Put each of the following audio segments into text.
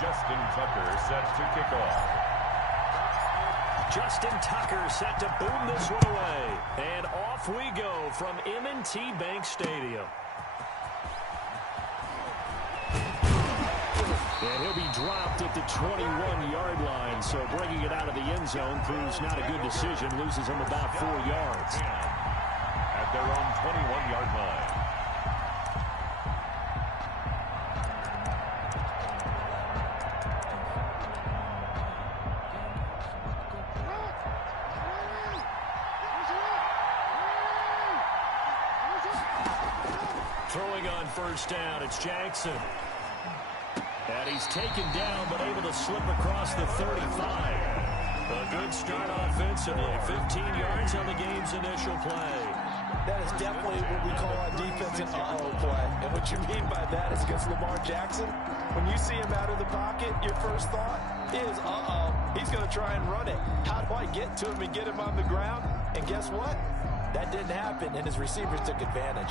Justin Tucker set to kick off. Justin Tucker set to boom this one away. And off we go from M&T Bank Stadium. And he'll be dropped at the 21-yard line. So bringing it out of the end zone proves not a good decision. Loses him about 4 yards. At their own 21-yard line. Throwing on first down, it's Jackson. And he's taken down, but able to slip across the 35. A good start offensively. 15 yards on the game's initial play. That is definitely what we call on defense an uh-oh play. And what you mean by that is against Lamar Jackson. When you see him out of the pocket, your first thought is, uh-oh, he's going to try and run it. How do I get to him and get him on the ground? And guess what? That didn't happen, and his receivers took advantage.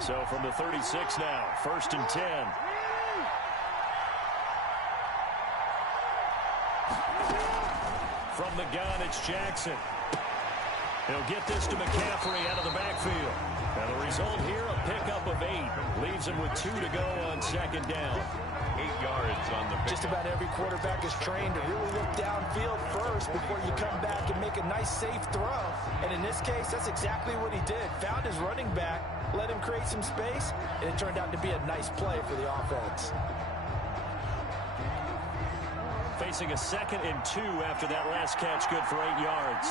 So from the 36 now, 1st and 10. From the gun, it's Jackson. He'll get this to McCaffrey out of the backfield. And the result here, a pickup of 8. Leaves him with 2 to go on 2nd down. 8 yards on the pick. Just about every quarterback is trained to really look downfield first before you come back and make a nice, safe throw. And in this case, that's exactly what he did. Found his running back, let him create some space, and it turned out to be a nice play for the offense. Facing a 2nd and 2 after that last catch, good for 8 yards.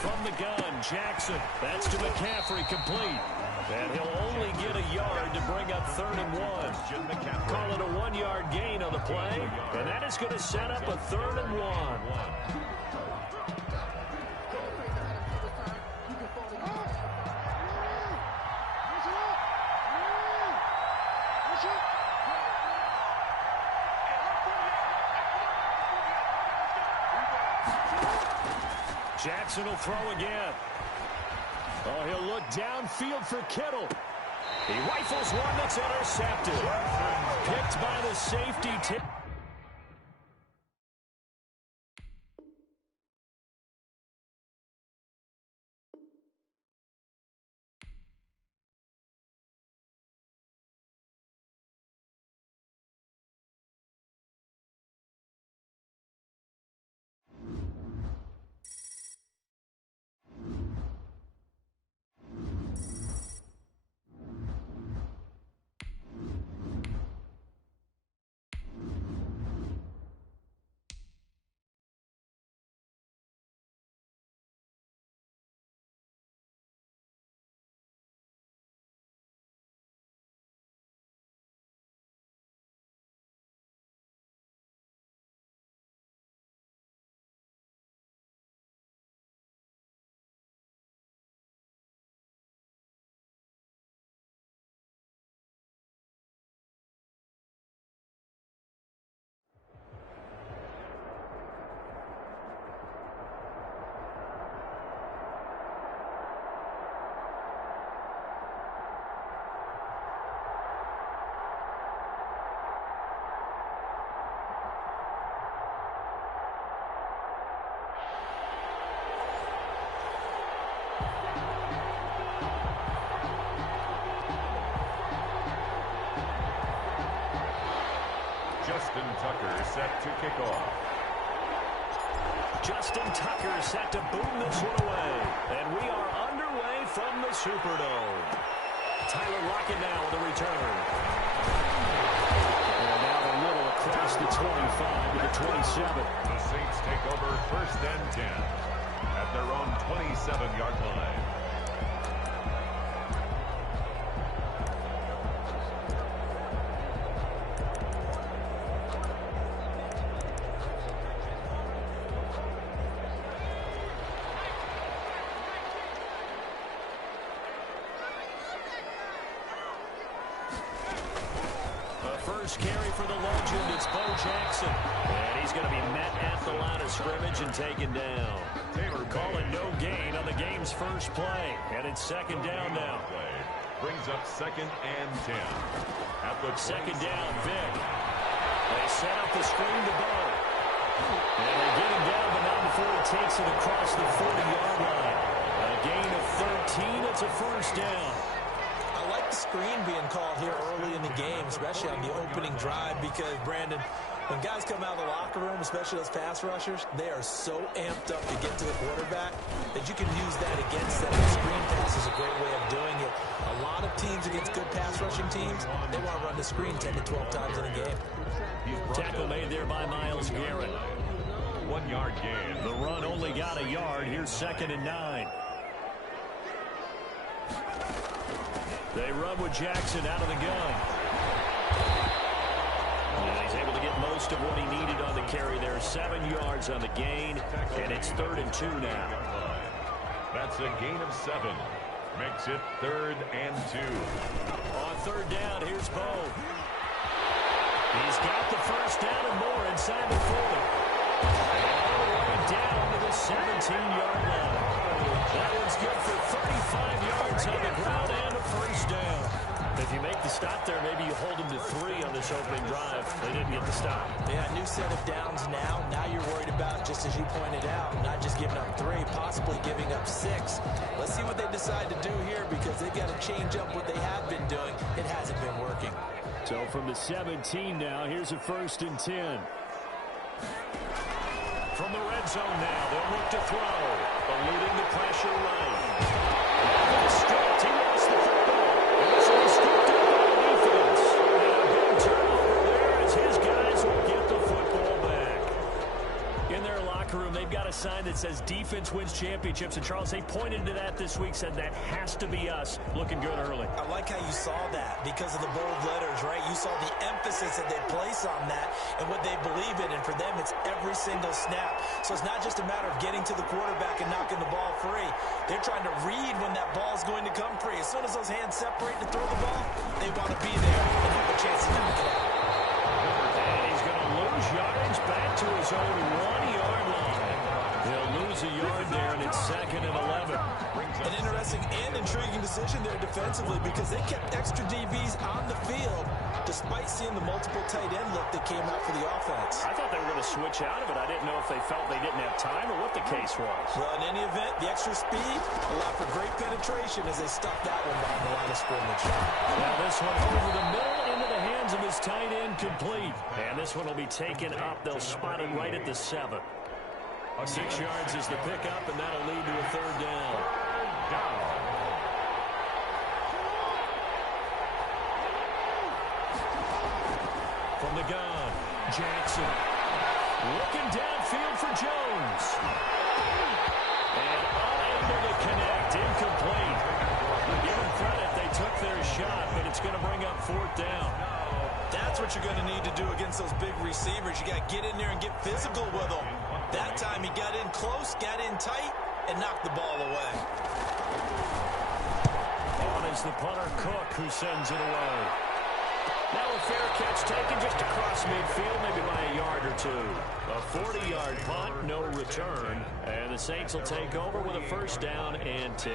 From the gun, Jackson. That's to McCaffrey, complete. And he'll only get a yard to bring up 3rd and 1. Call it a 1-yard gain on the play. And that is going to set up a 3rd and 1. Jackson will throw again. Oh, he'll look downfield for Kittle. He rifles one that's intercepted. Picked by the safety. Justin Tucker set to kick off. Justin Tucker set to boom this one away. And we are underway from the Superdome. Tyler Lockett now with a return. And now a little across the 25 to the 27. The Saints take over 1st and 10 at their own 27-yard line. Carry for the legend, it's Bo Jackson. And he's going to be met at the line of scrimmage and taken down. Call it no gain on the game's first play. And it's 2nd down now. brings up 2nd and 10. At the second down, Vic. They set up the screen to Bo. And they get him down, but not before he takes it across the 40-yard line. A gain of 13. It's a first down. I like the screen being called here early in the game, especially on the opening drive, because, Brandon, when guys come out of the locker room, especially those pass rushers, they are so amped up to get to the quarterback that you can use that against them. The screen pass is a great way of doing it. A lot of teams against good pass rushing teams, they want to run the screen 10 to 12 times in a game. Tackle made there by Myles Garrett. 1-yard gain. The run only got a yard. Here's 2nd and 9. They run with Jackson out of the gun. And he's able to get most of what he needed on the carry there. 7 yards on the gain, and it's 3rd and 2 now. That's a gain of 7. Makes it 3rd and 2. On 3rd down, here's Bo. He's got the first down and more inside the 40. All the way down to the 17-yard line. That one's good for 35 yards on the ground and a first down. If you make the stop there, maybe you hold them to 3 on this opening drive. They didn't get the stop. Yeah, new set of downs now. Now you're worried about, just as you pointed out, not just giving up 3, possibly giving up 6. Let's see what they decide to do here, because they've got to change up what they have been doing. It hasn't been working. So from the 17 now, here's a 1st and 10. From the red zone now, they'll look to throw. Eluding the pressure right. Stripped. He lost the football. So he's stripped up by the defense. And a big turnover there as his guys will get the football back. In their locker room, they've got a sign that says defense wins championships. And Charles, they pointed to that this week, said that has to be us. Looking good early. I like how you saw that because of the bold letters, right? You saw the emphasis that they place on that and what they believe in. And for them, it's every single snap. So it's not just a matter of getting to the quarterback and knocking the ball free. They're trying to read when that ball is going to come free. As soon as those hands separate to throw the ball, they want to be there and have a chance to knock it out. And he's going to lose yardage back to his own 1-yard line. He'll lose a yard there, and it's 2nd and 11. An interesting and intriguing decision there defensively, because they kept extra DBs on the field despite seeing the multiple tight end look that came out for the offense. I thought they were going to switch out of it. I didn't know if they felt they didn't have time or what the case was. Well, in any event, the extra speed allowed for great penetration as they stuffed that one behind the line of scrimmage. Now this one over the middle into the hands of his tight end, complete. And this one will be taken up. They'll spot it right at the 7. 6 yards is the pickup, and that'll lead to a 3rd down. From the gun, Jackson. Looking downfield for Jones. And unable to connect, incomplete. Give them credit, they took their shot, but it's going to bring up 4th down. That's what you're going to need to do against those big receivers. You got to get in there and get physical with them. That time he got in close, got in tight, and knocked the ball away. On is the punter, Cook, who sends it away. Now a fair catch taken just across midfield, maybe by a yard or 2. A 40-yard punt, no return. And the Saints will take over with a 1st down and 10.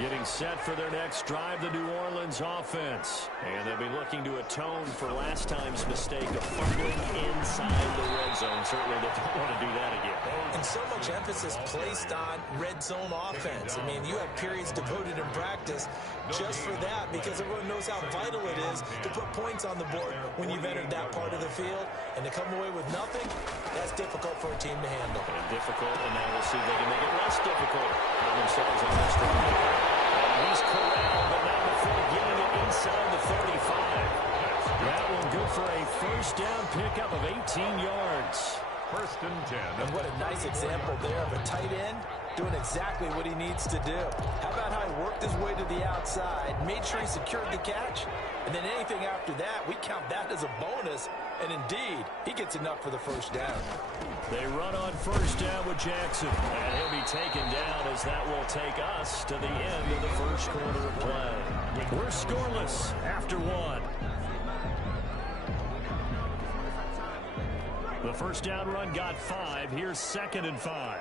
Getting set for their next drive, the New Orleans offense. And they'll be looking to atone for last time's mistake of fumbling inside the red zone. Certainly they don't want to do that again. And so much emphasis placed on red zone offense. I mean, you have periods devoted in practice just for that, because everyone knows how vital it is to put points on the board when you've entered that part of the field. And to come away with nothing, that's difficult for a team to handle. And difficult, and now we'll see if they can make it less difficult on themselves on this drive. And he's corralled, but not before getting it inside the 35. That one good for a 1st down pickup of 18 yards. 1st and 10. And what a nice example there of a tight end doing exactly what he needs to do. How about how he worked his way to the outside, made sure he secured the catch, and then anything after that, we count that as a bonus. And indeed, he gets enough for the 1st down. They run on 1st down with Jackson. And he'll be taken down as that will take us to the end of the 1st quarter of play. We're scoreless after 1. The 1st down run got 5. Here's 2nd and 5.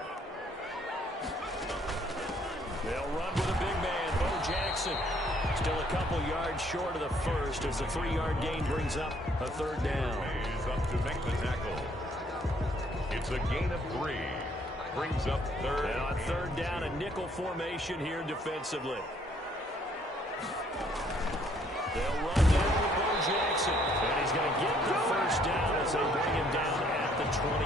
They'll run with a big man, Bo Jackson. Still a couple yards short of the first as the 3-yard gain brings up a third down. Is up to make the tackle. It's a gain of 3. Brings up third. And on third down, a nickel formation here defensively. They'll run down with Bo Jackson. And he's going to get the first down as they bring him down at the 23.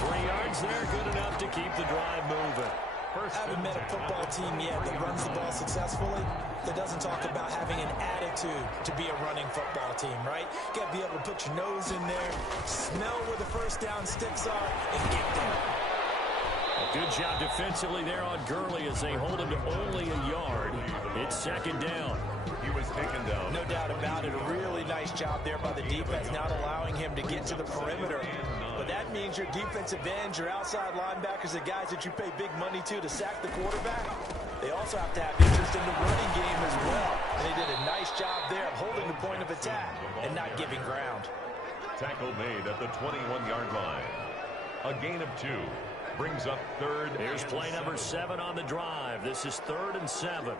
3 yards there, good enough to keep the drive moving. I haven't met a football team yet that runs the ball successfully that doesn't talk about having an attitude to be a running football team, right? You got to be able to put your nose in there, smell where the first down sticks are, and get there. A good job defensively there on Gurley as they hold him to only a yard. It's second down. He was taken down. No doubt about it. A really nice job there by the defense, not allowing him to get to the perimeter. But that means your defensive ends, your outside linebackers, the guys that you pay big money to sack the quarterback, they also have to have interest in the running game as well. And they did a nice job there of holding the point of attack and not giving ground. Tackle made at the 21-yard line. A gain of 2. Brings up third. Here's play number 7 on the drive. This is 3rd and 7.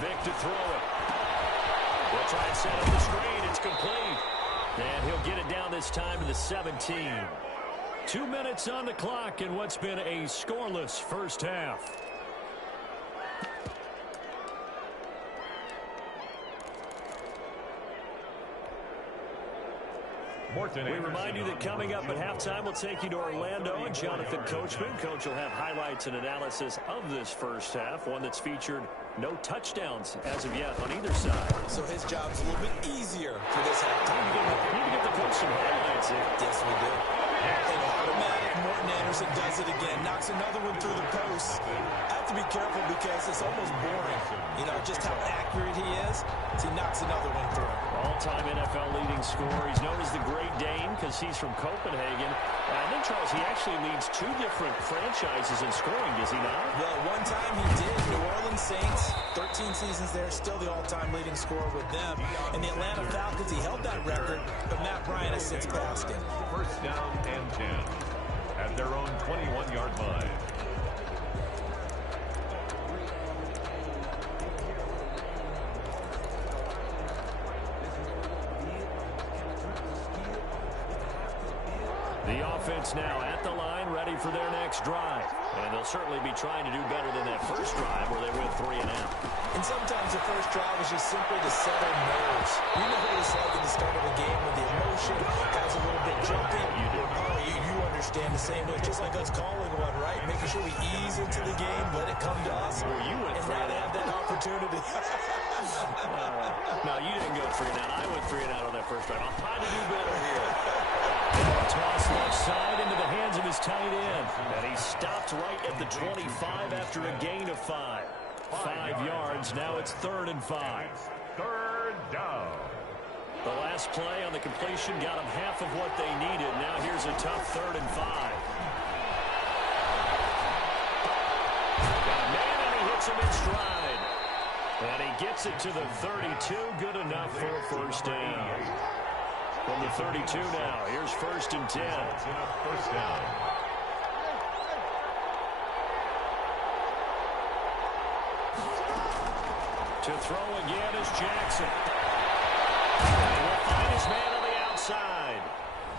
Vic to throw it. They'll try and set up the screen. It's complete. And he'll get it down this time to the 17. 2 minutes on the clock in what's been a scoreless first half. We remind you that coming up at halftime, we'll take you to Orlando and Jonathan Coachman. Coach will have highlights and analysis of this first half, one that's featured no touchdowns as of yet on either side. So his job's a little bit easier for this halftime. We need to get the coach some highlights here. Yes, we do. And automatic, Morton Anderson does it again. Knocks another one through the post. I have to be careful because it's almost boring. You know, just how accurate he is. So he knocks another one through. All-time NFL leading scorer. He's known as the Great Dane because he's from Copenhagen. I think, Charles, he actually leads 2 different franchises in scoring, does he not? Well, one time he did. New Orleans Saints, 13 seasons there, still the all-time leading scorer with them. And the Atlanta Falcons, he held that record, but Matt Bryant has since passed him. First down and 10 at their own 21-yard line. The offense now at the line, ready for their next drive. And they'll certainly be trying to do better than that first drive where they went 3 and out. And sometimes the first drive is just simply to settle nerves. You know what it's like at the start of a game with the emotion, guys a little bit jumpy. You understand the same way, just like us calling one, right? Making sure we ease into the game, let it come to us, Well, you went and three not and have that opportunity. No, you didn't go 3 and out. I went 3 and out on that first drive. I'll try to do better here. Toss left side into the hands of his tight end. And he stopped right at the 25 after a gain of 5. 5 yards. Now it's 3rd and 5. Third down. The last play on the completion got them half of what they needed. Now here's a tough 3rd and 5. Got a man and he hits him in stride. And he gets it to the 32. Good enough for a first down. From the 32 now, here's 1st and 10. It's in a first down. To throw again is Jackson. And will find his man on the outside.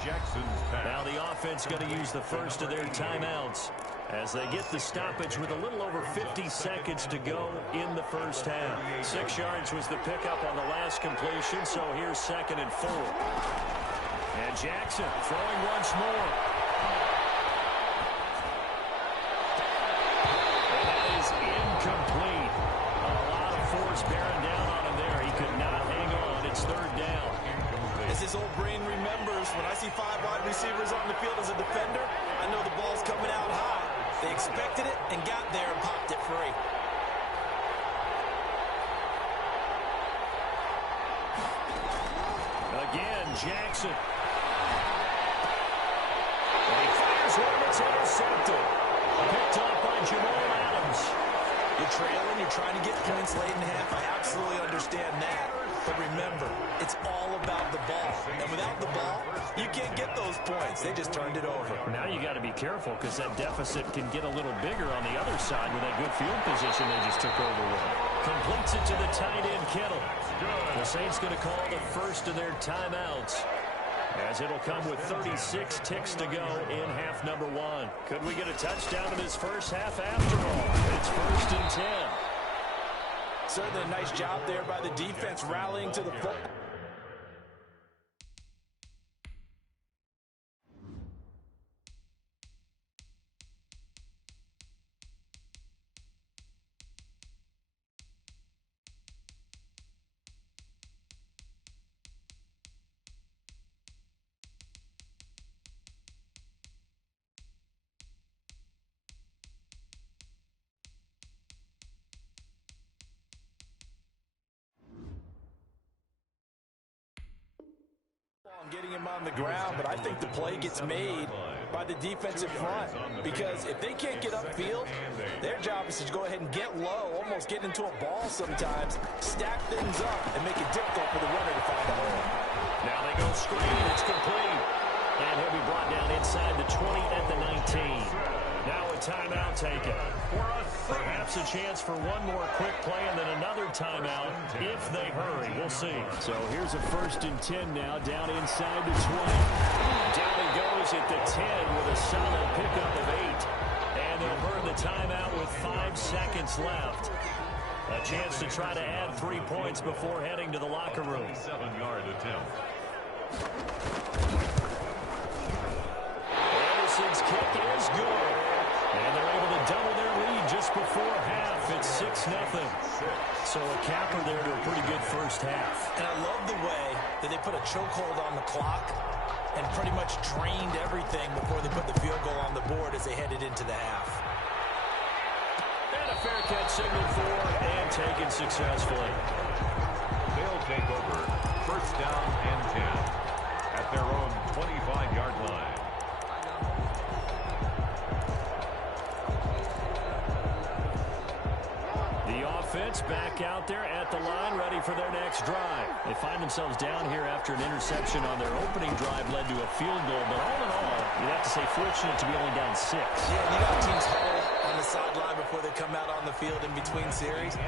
Jackson's pass. Now the offense going to use the first of their timeouts as they get the stoppage with a little over 50 seconds to go in the first half. 6 yards was the pickup on the last completion, so here's 2nd and 4. And Jackson throwing once more. And that is incomplete. A lot of force bearing down on him there. He could not hang on. It's 3rd down. As his old brain remembers, when I see 5 wide receivers on the field as a defender, I know the ball's coming out high. They expected it and got there and popped it free. Again, Jackson. And he fires one that's intercepted. Picked up by Jamal Adams. You're trailing, you're trying to get points late in half. I absolutely understand that. But remember, it's all about the ball. And without the ball, you can't get those points. They just turned it over. Now you got to be careful because that deficit can get a little bigger on the other side with that good field position they just took over with. Completes it to the tight end, Kittle. The Saints going to call the first of their timeouts, as it'll come with 36 ticks to go in half number one. Could we get a touchdown in this first half after all? It's 1st and 10. Certainly a nice job there by the defense rallying to the football. Getting him on the ground, but I think the play gets made by the defensive front, because if they can't get upfield, their job is to go ahead and get low, almost get into a ball sometimes, stack things up, and make it difficult for the runner to find a hole. Now they go screen. It's complete. And he'll be brought down inside the 20 at the 19. Now a timeout taken. Perhaps a chance for one more quick play and then another timeout if they hurry. We'll see. So here's a 1st and 10 now, down inside the 20. Down he goes at the 10 with a solid pickup of 8. And they'll burn the timeout with 5 seconds left. A chance to try to add 3 points before heading to the locker room. 7-yard attempt. Anderson's kick is good. And they're able to double their lead just before half. It's 6-0. So a capper there to a pretty good first half. And I love the way that they put a chokehold on the clock and pretty much drained everything before they put the field goal on the board as they headed into the half. And a fair catch signaled for and taken successfully. They'll take over 1st down and 10 at their own 25-yard line. Offense back out there at the line, ready for their next drive. They find themselves down here after an interception on their opening drive led to a field goal. But all in all, you'd have to say fortunate to be only down 6. Yeah, you got teams huddle on the sideline before they come out on the field in between series.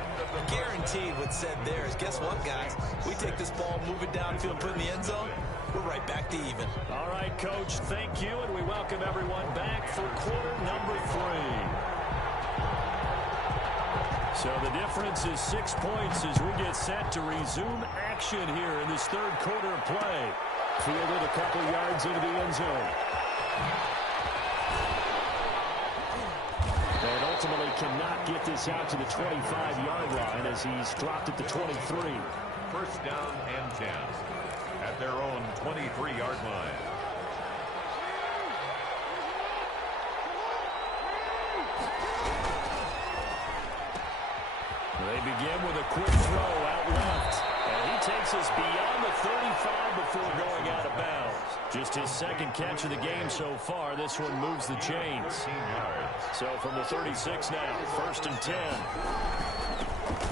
Guaranteed what's said there is, guess what, guys? We take this ball, move it downfield, put it in the end zone, we're right back to even. All right, Coach, thank you, and we welcome everyone back for quarter number 3. So the difference is 6 points as we get set to resume action here in this 3rd quarter of play. Fielded a couple yards into the end zone. And ultimately cannot get this out to the 25-yard line as he's dropped at the 23. 1st down and 10 at their own 23-yard line. They begin with a quick throw out left. And he takes us beyond the 35 before going out of bounds. Just his 2nd catch of the game so far. This one moves the chains. So from the 36 now, 1st and 10.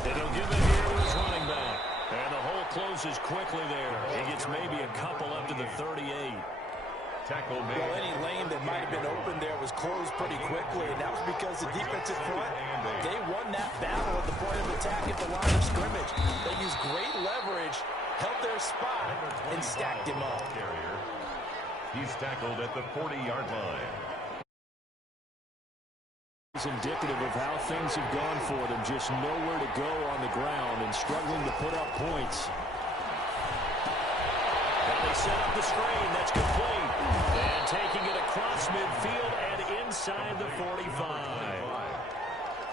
And he'll give it here to his running back. And the hole closes quickly there. He gets maybe a couple up to the 38. Tackle made. Well, any lane that might have been open there was closed pretty quickly, and that was because the defensive front, they won that battle at the point of attack at the line of scrimmage. They used great leverage, held their spot, and stacked him up. He's tackled at the 40-yard line. It's indicative of how things have gone for them. Just nowhere to go on the ground and struggling to put up points. They set up the screen. That's complete. And taking it across midfield and inside the 45.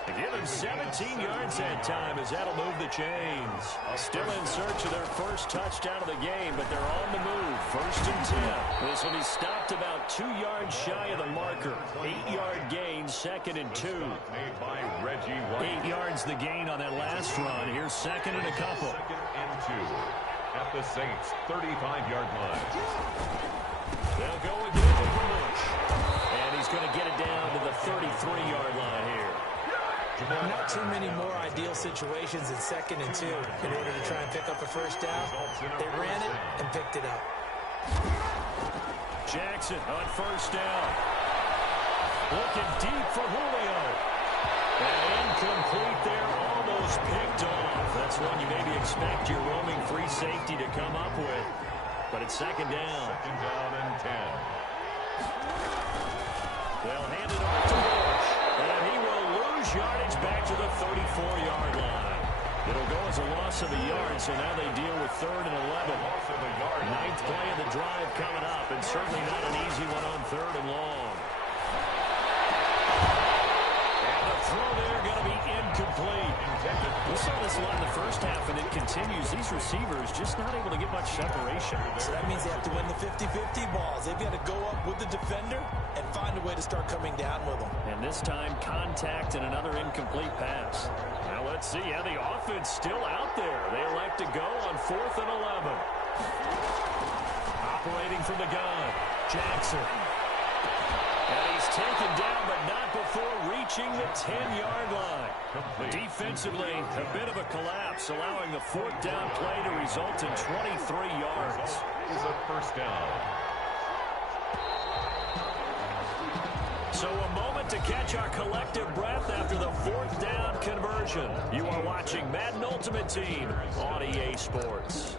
They give him 17 yards that time as that'll move the chains. Still in search of their first touchdown of the game, but they're on the move. 1st and 10. This will be stopped about 2 yards shy of the marker. 8-yard gain, 2nd and 2. Made by Reggie White. 8 yards the gain on that last run. Here's 2nd and a couple. 2nd and 2 at the Saints' 35-yard line. They'll go again with Bush. And he's going to get it down to the 33-yard line here. too many more ideal situations in 2nd and 2 in order to try and pick up a first down. They ran it and picked it up. Jackson on first down. Looking deep for Julio. And incomplete there, almost picked off. That's one you maybe expect your roaming free safety to come up with. But it's 2nd down. 2nd down and 10. They'll hand it off to Bush. And he will lose yardage back to the 34-yard line. It'll go as a loss of a yard, so now they deal with 3rd and 11. 9th play of the drive coming up, and certainly not an easy one on 3rd and long. And the throw there going to be incomplete. We saw this a lot in the first half, and it continues. These receivers just not able to get much separation. So that means they have to win the 50-50 balls. They've got to go up with the defender and find a way to start coming down with them. And this time, contact and another incomplete pass. Now let's see how the offense still out there. They elect to go on 4th and 11. Operating from the gun, Jackson. And he's taken down, but not before reaching the 10-yard line. Defensively, a bit of a collapse, allowing the 4th down play to result in 23 yards. Is a first down. So a moment to catch our collective breath after the 4th down conversion. You are watching Madden Ultimate Team on EA Sports.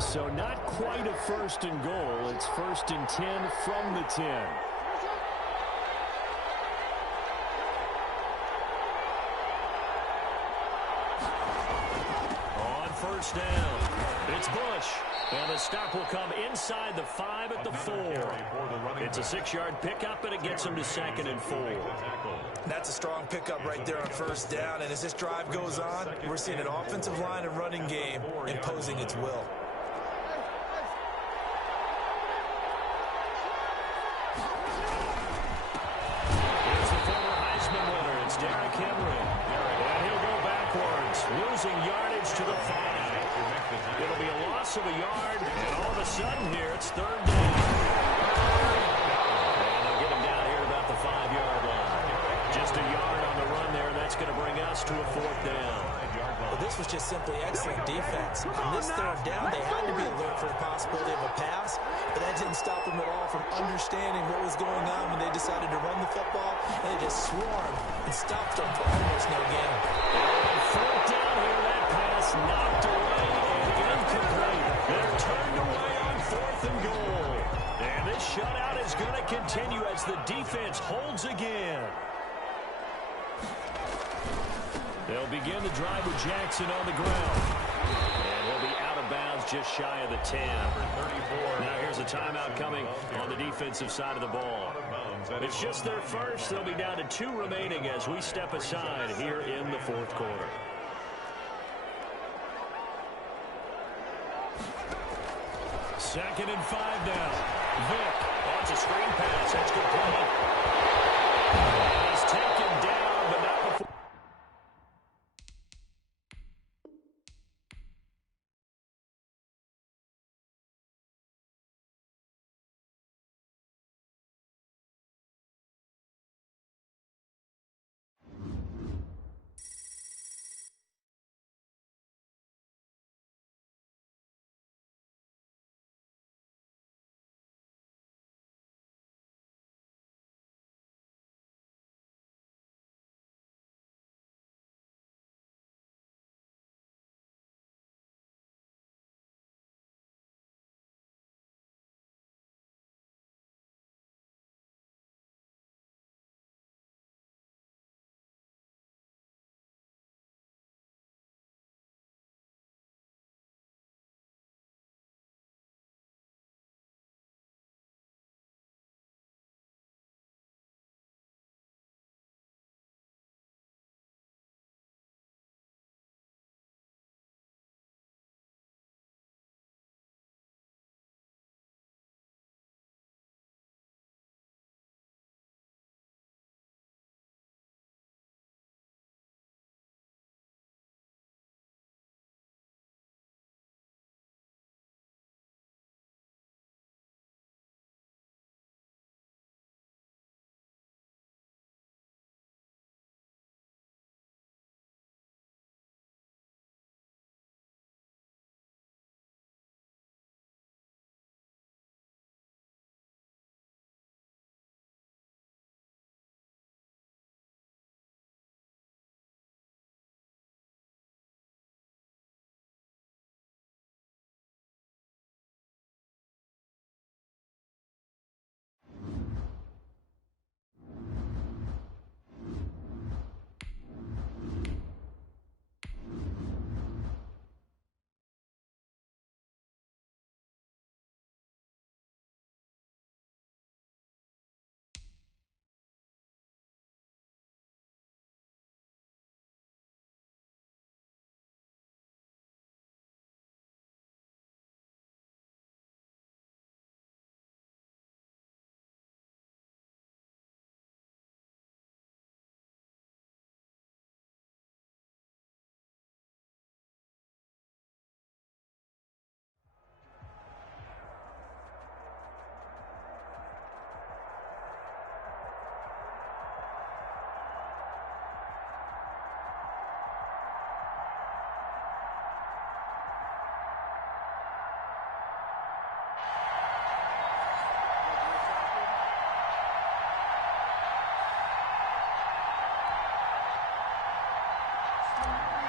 So not quite a 1st and goal. It's 1st and 10 from the 10. On 1st down, it's Bush. And the stop will come inside the 5 at the 4. It's a 6-yard pickup, and it gets him to 2nd and 4. That's a strong pickup right there on 1st down. And as this drive goes on, we're seeing an offensive line and running game imposing its will. Losing yardage to the 5. It'll be a loss of a yard, and all of a sudden here, it's 3rd down. And they'll get him down here about the 5-yard line. Just a yard on the run there. That's going to bring us to a 4th down. Well, this was just simply excellent defense. On this 3rd down, they had to be alert for the possibility of a pass, but that didn't stop them at all from understanding what was going on when they decided to run the football. They just swarmed and stopped them for almost no gain. 4th down here, that pass knocked away and incomplete. They're turned away on 4th and goal. And this shutout is going to continue as the defense holds again. They'll begin the drive with Jackson on the ground. And he'll be out of bounds just shy of the 10. Now here's a timeout coming on the defensive side of the ball. It's just their first. They'll be down to 2 remaining as we step aside here in the 4th quarter. Second and 5 now. Vick wants a screen pass. That's complete. He's taken down.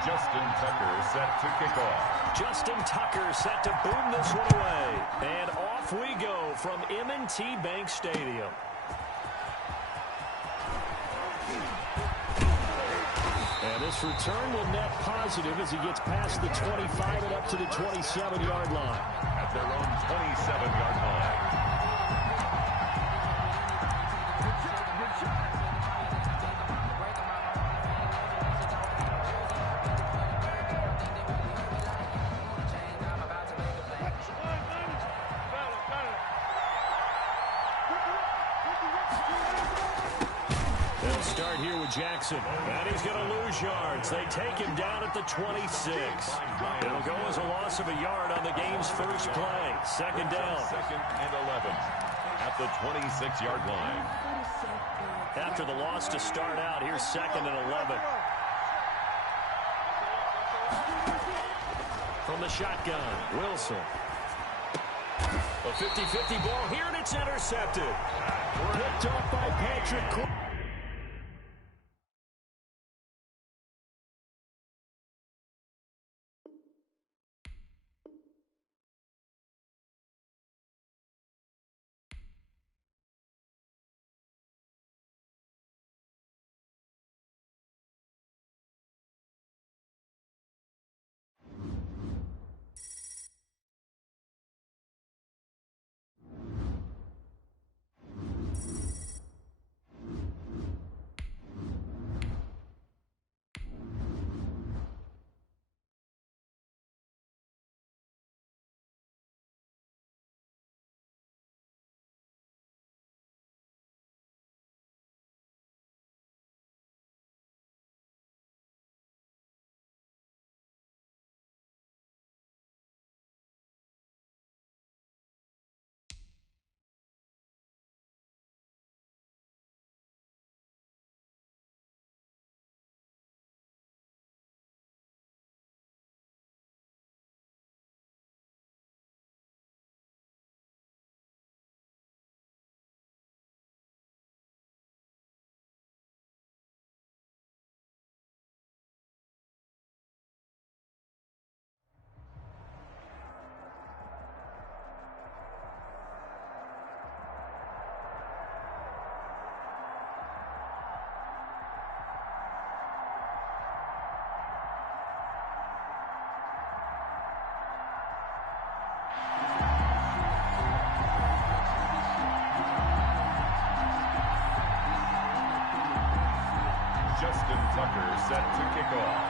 Justin Tucker set to kick off. Justin Tucker set to boom this one away. And off we go from M&T Bank Stadium. And this return will net positive as he gets past the 25 and up to the 27-yard line. At their own 27-yard line. They'll start here with Jackson. And he's going to lose yards. They take him down at the 26. It'll go as a loss of a yard on the game's first play. Second down. Second and 11 at the 26-yard line. After the loss to start out, here's second and 11. From the shotgun, Wilson. A 50-50 ball here, and it's intercepted. Picked off by Patrick. Justin Tucker set to kick off.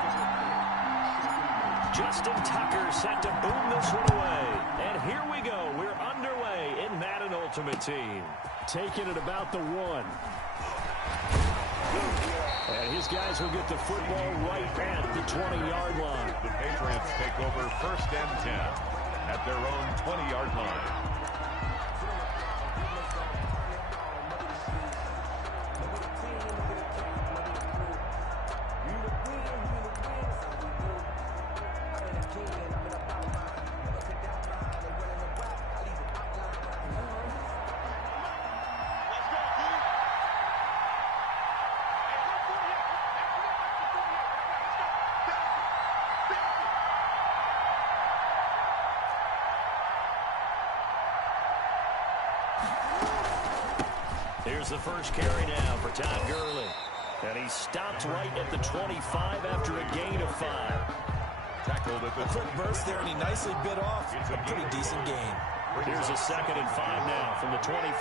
Justin Tucker set to boom this one away. And here we go. We're underway in Madden Ultimate Team. Taking it about the 1. And his guys will get the football right at the 20-yard line. The Patriots take over first and 10 at their own 20-yard line. Here's the first carry now for Todd Gurley. And he stopped right at the 25 after a gain of 5. Tackled at the quick burst there, and he nicely bit off a pretty decent gain. Here's a second and 5 now from the 25.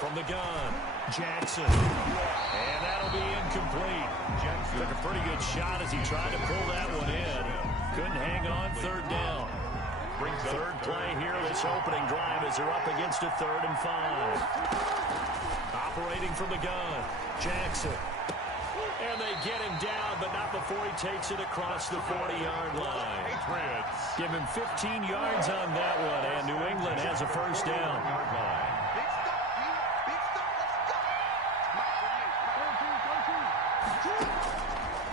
From the gun, Jackson. And that'll be incomplete. Jackson took a pretty good shot as he tried to pull that one in. Couldn't hang on, third down. Third play here, this opening drive as they're up against a 3rd and 5. Operating from the gun, Jackson. And they get him down, but not before he takes it across the 40-yard line. Patriots give him 15 yards on that one, and New England has a first down.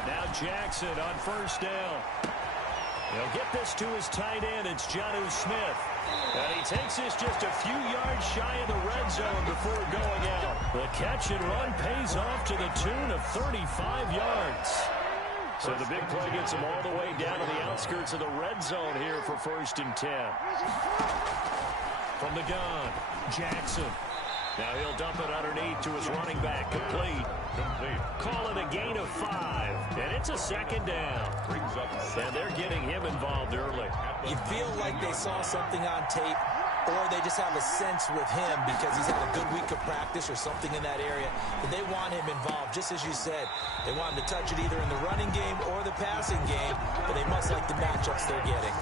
Now Jackson on first down. He'll get this to his tight end. It's Jonnu Smith. And he takes this just a few yards shy of the red zone before going out. The catch and run pays off to the tune of 35 yards. So the big play gets him all the way down to the outskirts of the red zone here for 1st and 10. From the gun, Jackson. Now he'll dump it underneath to his running back. Complete. Call it a gain of 5. And it's a 2nd down. And they're getting him involved early. You feel like they saw something on tape, or they just have a sense with him because he's had a good week of practice or something in that area, that they want him involved. Just as you said, they want him to touch it either in the running game or the passing game, but they must like the matchups they're getting.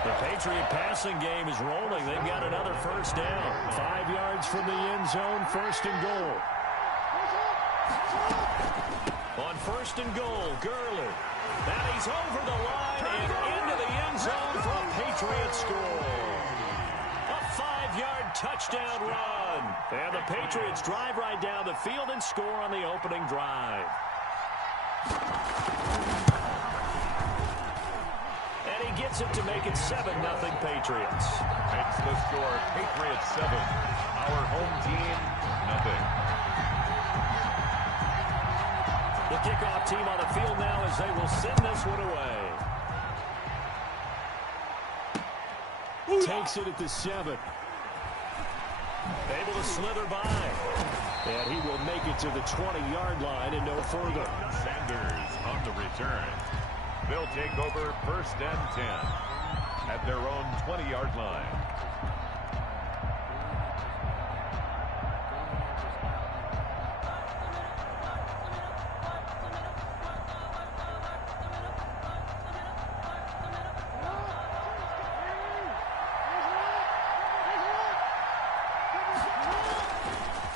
The Patriot passing game is rolling. They've got another 1st down. 5 yards from the end zone, 1st and goal. On 1st and goal, Gurley. Now he's over the line and into the end zone for a Patriot score. A 5-yard touchdown run. And the Patriots drive right down the field and score on the opening drive. And he gets it to make it 7-0 Patriots. Makes the score Patriots 7. Our home team, nothing. The kickoff team on the field now as they will send this one away. Takes it at the 7. Able to slither by. And he will make it to the 20-yard line and no further. Sanders on the return. They'll take over 1st and 10 at their own 20-yard line.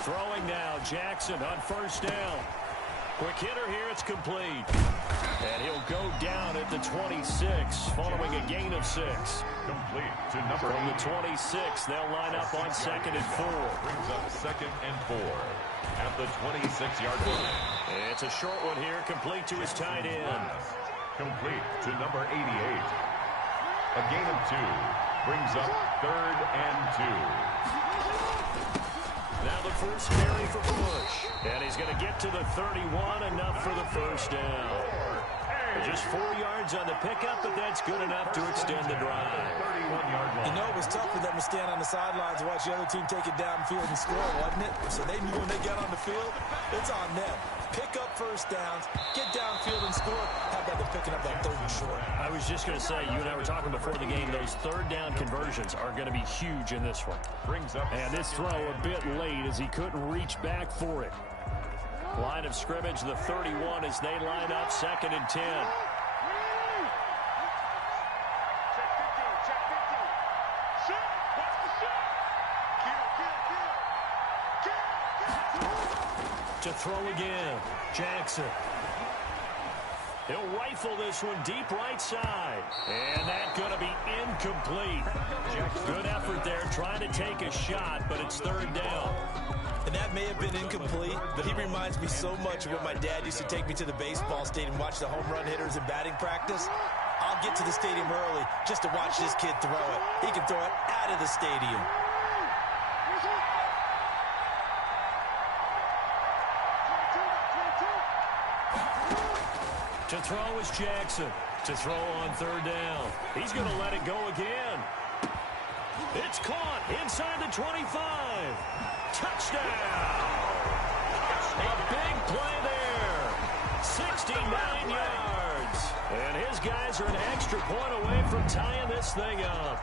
Throwing now, Jackson on 1st down. Quick hitter here, it's complete. And he'll go down at the 26, following a gain of 6. Complete to number From 8. the 26, they'll line up on 2nd and 4. Brings up 2nd and 4 at the 26-yard line. It's a short one here, complete to his tight end. Complete to number 88. A gain of 2 brings up 3rd and 2. Now the first carry for Bush. And he's going to get to the 31, enough for the 1st down. Just 4 yards on the pickup, but that's good enough to extend the drive. 31-yard line. You know, it was tough for them to stand on the sidelines and watch the other team take it downfield and score, wasn't it? So they knew when they got on the field, it's on them. Pick up 1st downs, get downfield and score. How about them picking up that 3rd and short? I was just going to say, you and I were talking before the game, those 3rd down conversions are going to be huge in this one. Brings up And this throw a bit late as he couldn't reach back for it. Line of scrimmage, the 31 as they line up 2nd and 10. To throw again, Jackson. He'll rifle this one deep right side. And that's going to be incomplete. Good effort there trying to take a shot, but it's 3rd down. And that may have been incomplete, but he reminds me so much of when my dad used to take me to the baseball stadium, watch the home run hitters in batting practice. I'll get to the stadium early just to watch this kid throw it. He can throw it out of the stadium. To throw is Jackson. To throw on 3rd down. He's going to let it go again. It's caught inside the 25. Touchdown. A big play there. 69 yards. And his guys are an extra point away from tying this thing up.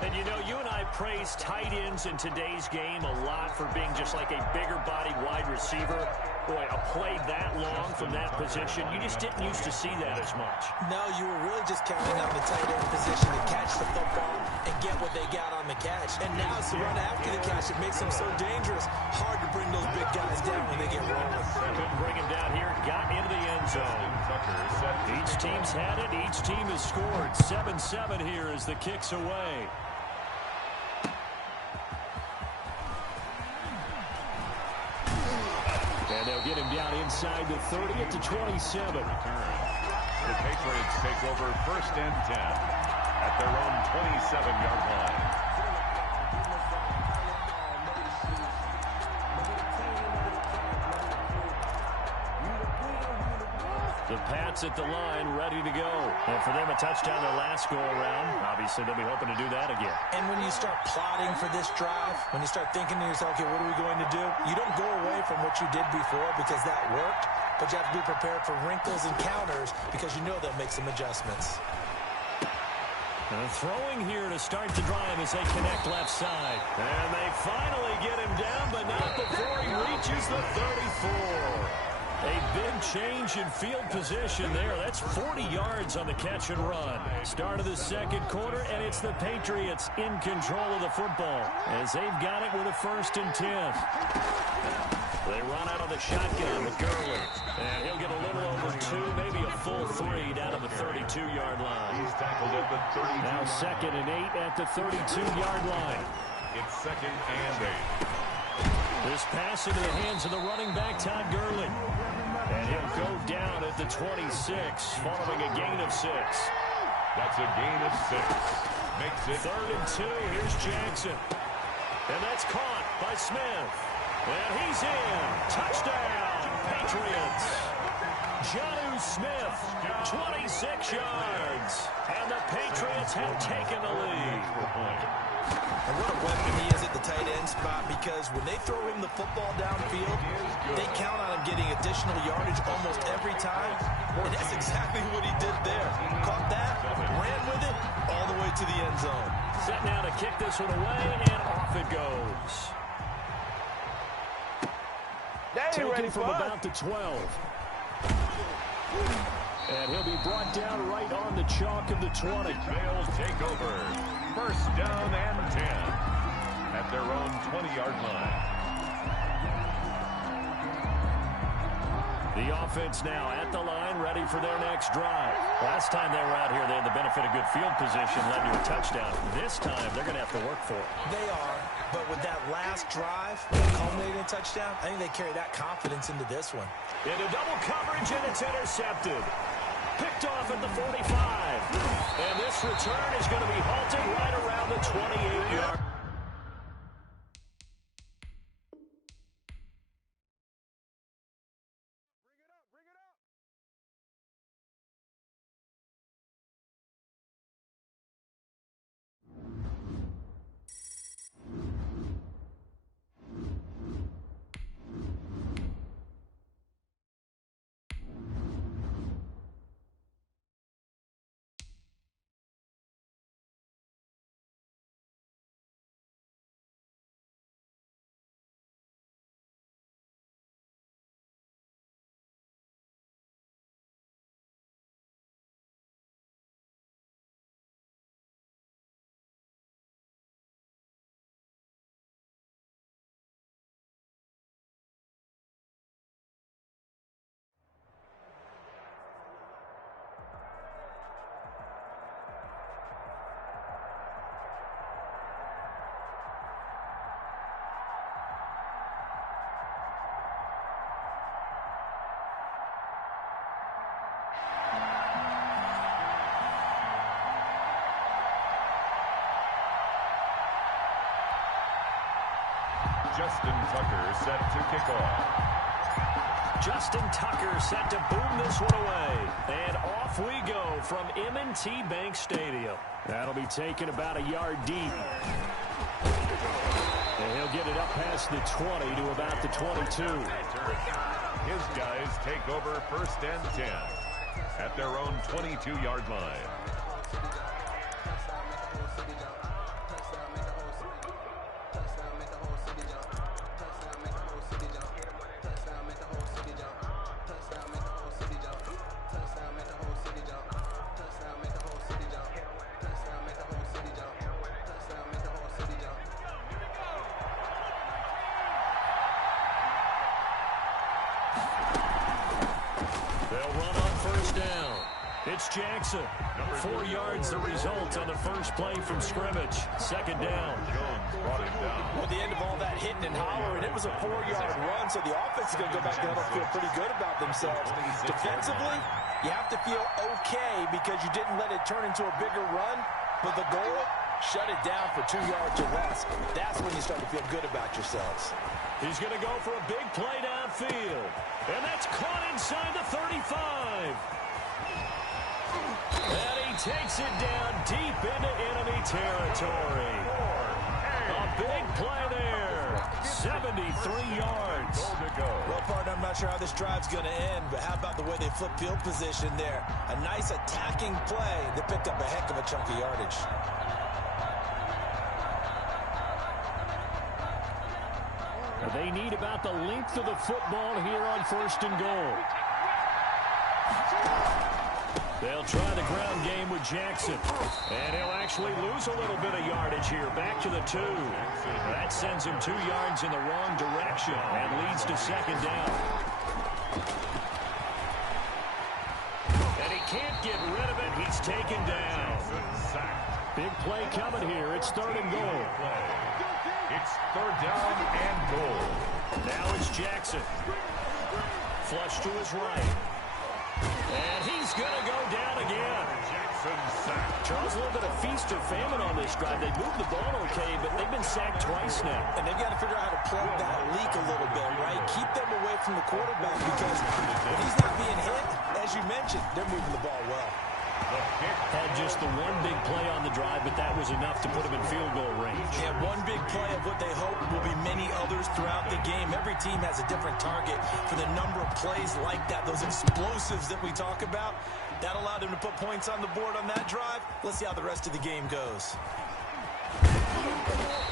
And, you know, you and I praise tight ends in today's game a lot for being just like a bigger-bodied wide receiver. Boy, a play that long from that position, you just didn't used to see that as much. No, you were really just counting on the tight end position to catch the football and get what they got on the catch. And now it's the run after the catch that makes them so dangerous. Hard to bring those big guys down when they get rolling. Couldn't bring him down here, got into the end zone. Each team's had it, each team has scored. 7-7 here as the kick's away. And they'll get him down inside the 30 to 27. The Patriots take over 1st and 10 at their own 27-yard line. The Pats at the line, ready to go. And for them, a touchdown their last go-around. Obviously, they'll be hoping to do that again. And when you start plotting for this drive, when you start thinking to yourself, okay, what are we going to do? You don't go away from what you did before because that worked, but you have to be prepared for wrinkles and counters because you know they'll make some adjustments. Throwing here to start the drive as they connect left side. And they finally get him down, but not before he reaches the 34. A big change in field position there. That's 40 yards on the catch and run. Start of the second quarter, and it's the Patriots in control of the football as they've got it with a 1st and 10. They run out of the shotgun with Gurley. And he'll get a little over 2, maybe a full 3 down to the 32-yard line. He's tackled at the 32. Now 2nd and 8 at the 32-yard line. It's 2nd and 8. This pass into the hands of the running back, Todd Gurley. And he'll go down at the 26, following a gain of 6. That's a gain of 6. Makes it 3rd and 2. Here's Jackson. And that's caught by Smith. And he's in. Touchdown, Patriots. Jonnu Smith, 26 yards. And the Patriots have taken the lead. And what a weapon he is at the tight end spot, because when they throw him the football downfield, they count on him getting additional yardage almost every time. And that's exactly what he did there. Caught that, ran with it, all the way to the end zone. Set now to kick this one away, and off it goes. Taken from about the 12. And he'll be brought down right on the chalk of the 20. They'll take over. 1st down and 10 at their own 20-yard line. The offense now at the line, ready for their next drive. Last time they were out here, they had the benefit of good field position, led to a touchdown. This time, they're going to have to work for it. They are, but with that last drive, culminating in a touchdown, I think they carry that confidence into this one. Into double coverage, and it's intercepted. Picked off at the 45. And this return is going to be halted right around the 28-yard. Justin Tucker set to kick off. Justin Tucker set to boom this one away. And off we go from M&T Bank Stadium. That'll be taken about a yard deep. And he'll get it up past the 20 to about the 22. His guys take over 1st and 10 at their own 22-yard line. Jackson, 4 yards the result on the first play from scrimmage. 2nd down. Jones brought him down. Well, at the end of all that hitting and hollering, it was a 4-yard run, so the offense is going to go back down and feel pretty good about themselves. Defensively, you have to feel okay because you didn't let it turn into a bigger run, but the goal, shut it down for 2 yards or less. That's when you start to feel good about yourselves. He's going to go for a big play downfield. And that's caught inside the 35. And he takes it down deep into enemy territory. A big play there. 73 yards. Well, partner, I'm not sure how this drive's going to end, but how about the way they flip field position there? A nice attacking play that picked up a heck of a chunk of yardage. They need about the length of the football here on 1st and goal. They'll try the ground game with Jackson. And he'll actually lose a little bit of yardage here. Back to the 2. That sends him 2 yards in the wrong direction and leads to 2nd down. And he can't get rid of it. He's taken down. Big play coming here. It's 3rd and goal. It's 3rd down and goal. Now it's Jackson. Flush to his right. And he's going to go down again. Jackson sacked. Charles, a little bit of feast or famine on this drive. They moved the ball okay, but they've been sacked twice now. And they've got to figure out how to plug that leak a little bit, right? Keep them away from the quarterback because when he's not being hit, as you mentioned, they're moving the ball well. Had just the one big play on the drive, but that was enough to put him in field goal range. Yeah, one big play of what they hope will be many others throughout the game. Every team has a different target for the number of plays like that, those explosives that we talk about. That allowed him to put points on the board on that drive. Let's see how the rest of the game goes.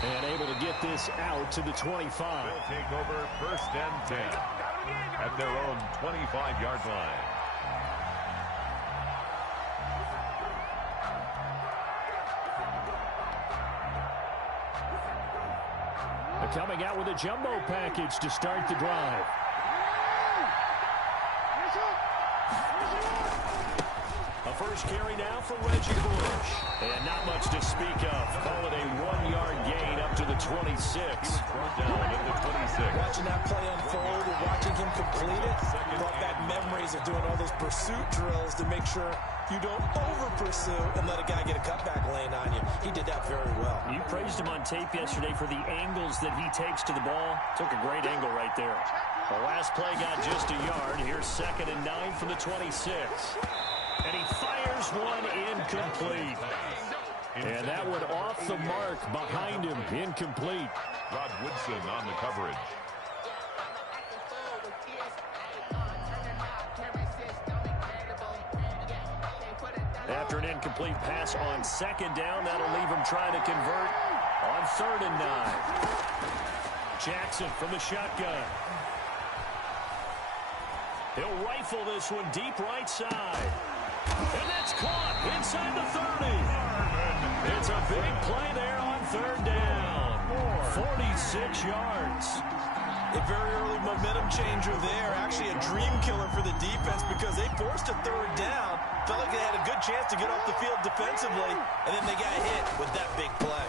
And able to get this out to the 25. They'll take over 1st and 10 at their own 25-yard line. Coming out with a jumbo package to start the drive. A first carry now for Reggie Bush. And not much to speak of. Call it a 1-yard gain up to the 26. Down at the 26. Watching that play unfold and watching him complete it brought back memories of doing all those pursuit drills to make sure you don't over-pursue and let a guy get a cutback lane on you. He did that very well. You praised him on tape yesterday for the angles that he takes to the ball. Took a great angle right there. The last play got just a yard. Here's 2nd and 9 from the 26. And he fires one incomplete. And that one off the mark behind him. Incomplete. Rod Woodson on the coverage. After an incomplete pass on 2nd down, that'll leave him trying to convert on 3rd and 9. Jackson from the shotgun. He'll rifle this one deep right side. And that's caught inside the 30. It's a big play there on 3rd down. 46 yards. A very early momentum changer there. Actually a dream killer for the defense because they forced a 3rd down. Felt like they had a good chance to get off the field defensively, and then they got hit with that big play.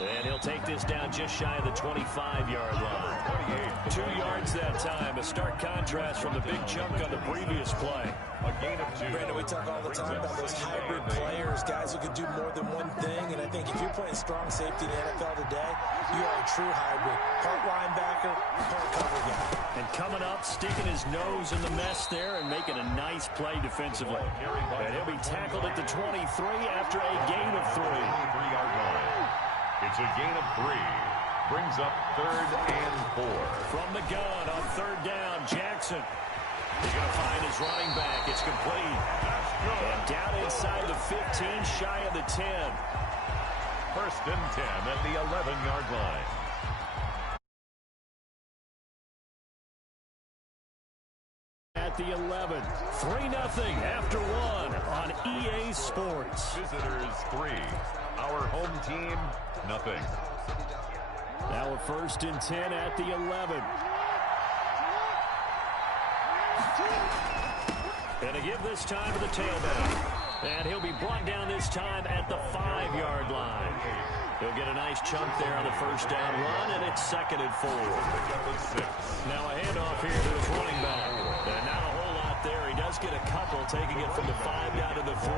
And he'll take this down just shy of the 25-yard line. 2 yards that time. A stark contrast from the big chunk on the previous play. A gain of 2. Brandon, we talk all the time about those hybrid players, guys who can do more than one thing. And I think if you're playing strong safety in the NFL today, you are a true hybrid. Part linebacker, part cover guy. And coming up, sticking his nose in the mess there and making a nice play defensively. And he'll be tackled at the 23 after a gain of 3. 23-yard line. It's a gain of 3. Brings up 3rd and 4. From the gun on 3rd down, Jackson. He's going to find his running back. It's complete. And down inside the 15, shy of the 10. 1st and 10 at the 11-yard line. At the 11, 3-0 after 1 on EA Sports. Visitors 3. Our home team, nothing. Now a 1st and 10 at the 11. And to give this time to the tailback. And he'll be brought down this time at the 5-yard line. He'll get a nice chunk there on the 1st down run, and it's 2nd and 4. Now a handoff here to his running back. And not a whole lot there. He does get a couple, taking it from the 5 down to the 3.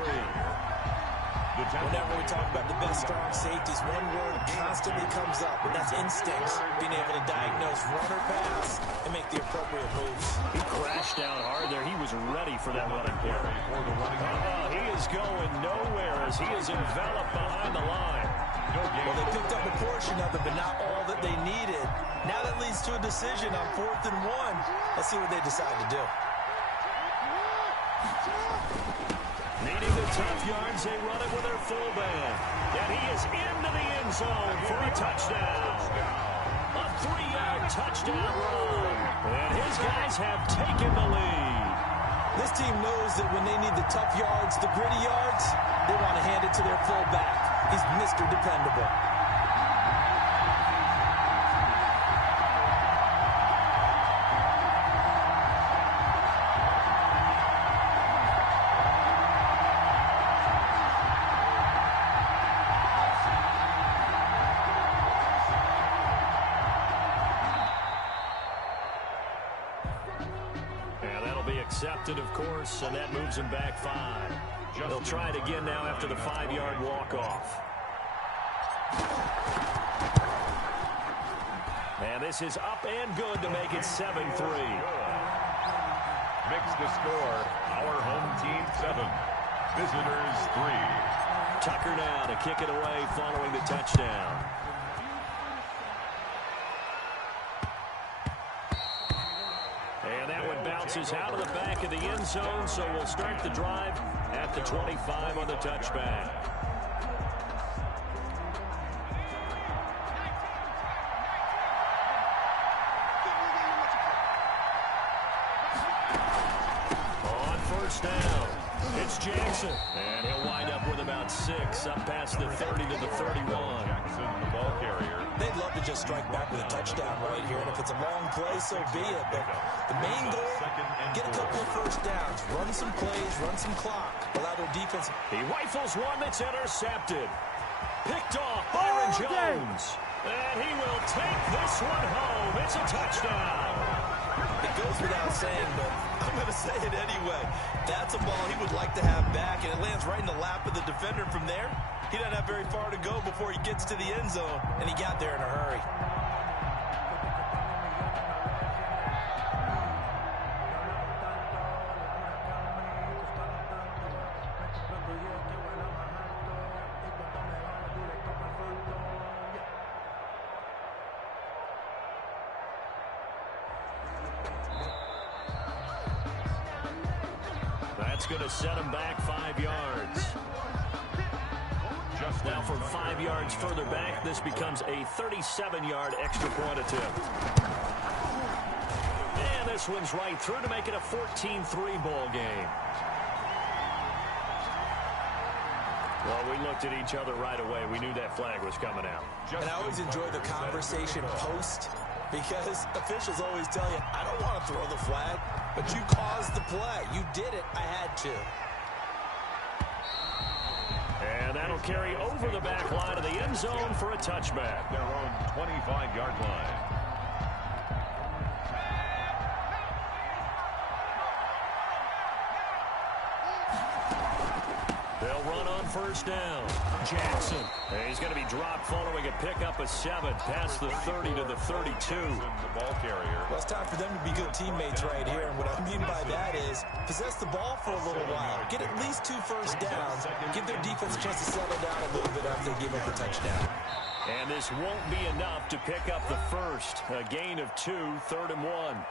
Whenever we talk about the best strong safeties, one word constantly comes up, and that's instincts. Being able to diagnose run or pass and make the appropriate moves. He crashed down hard there. He was ready for that running play. He is going nowhere as he is enveloped behind the line. Well, they picked up a portion of it, but not all that they needed. Now that leads to a decision on 4th and 1. Let's see what they decide to do. Needing the tough yards, they run it with their fullback. And he is into the end zone for a touchdown. A 3-yard touchdown run. And his guys have taken the lead. This team knows that when they need the tough yards, the gritty yards, they want to hand it to their fullback. He's Mr. Dependable. Accepted, of course, and that moves him back 5. They'll try it again now after the 5-yard walk-off. And this is up and good to make it 7-3. Makes the score our home team 7, visitors 3. Tucker now to kick it away following the touchdown. And that one bounces out of the back of the end zone, so we'll start the drive at the 25 on the touchback. On first down, it's Jackson. And he'll wind up with about 6, up past the 30 to the 31. Jackson, the ball carrier. They'd love to just strike back with a touchdown right here, and if it's a long play, so be it. But the main goal, get a couple of first downs, run some plays, run some clock, allow their defense. He rifles one that's intercepted. Picked off Byron Jones. And he will take this one home. It's a touchdown. It goes without saying, but I'm going to say it anyway. That's a ball he would like to have back, and it lands right in the lap of the defender. From there, he doesn't have very far to go before he gets to the end zone, and he got there in a hurry. That's going to set him back 5 yards. Now from 5 yards further back, this becomes a 37-yard extra point attempt. And this one's right through to make it a 14-3 ball game. Well, we looked at each other right away. We knew that flag was coming out. And I always enjoy the conversation post, because officials always tell you, I don't want to throw the flag, but you caused the play. You did it. I had to. And that'll carry over the back line of the end zone for a touchback. Their own 25-yard line. They'll run on first down. Jackson. And he's going to be dropped following a pickup of 7 past the 30 to the 32. The ball carrier. Well, it's time for them to be good teammates right here. And what I mean by that is possess the ball for a little while. Get at least 2 first downs. Give their defense a chance to settle down a little bit after they give up the touchdown. And this won't be enough to pick up the first. A gain of 2, 3rd and 1.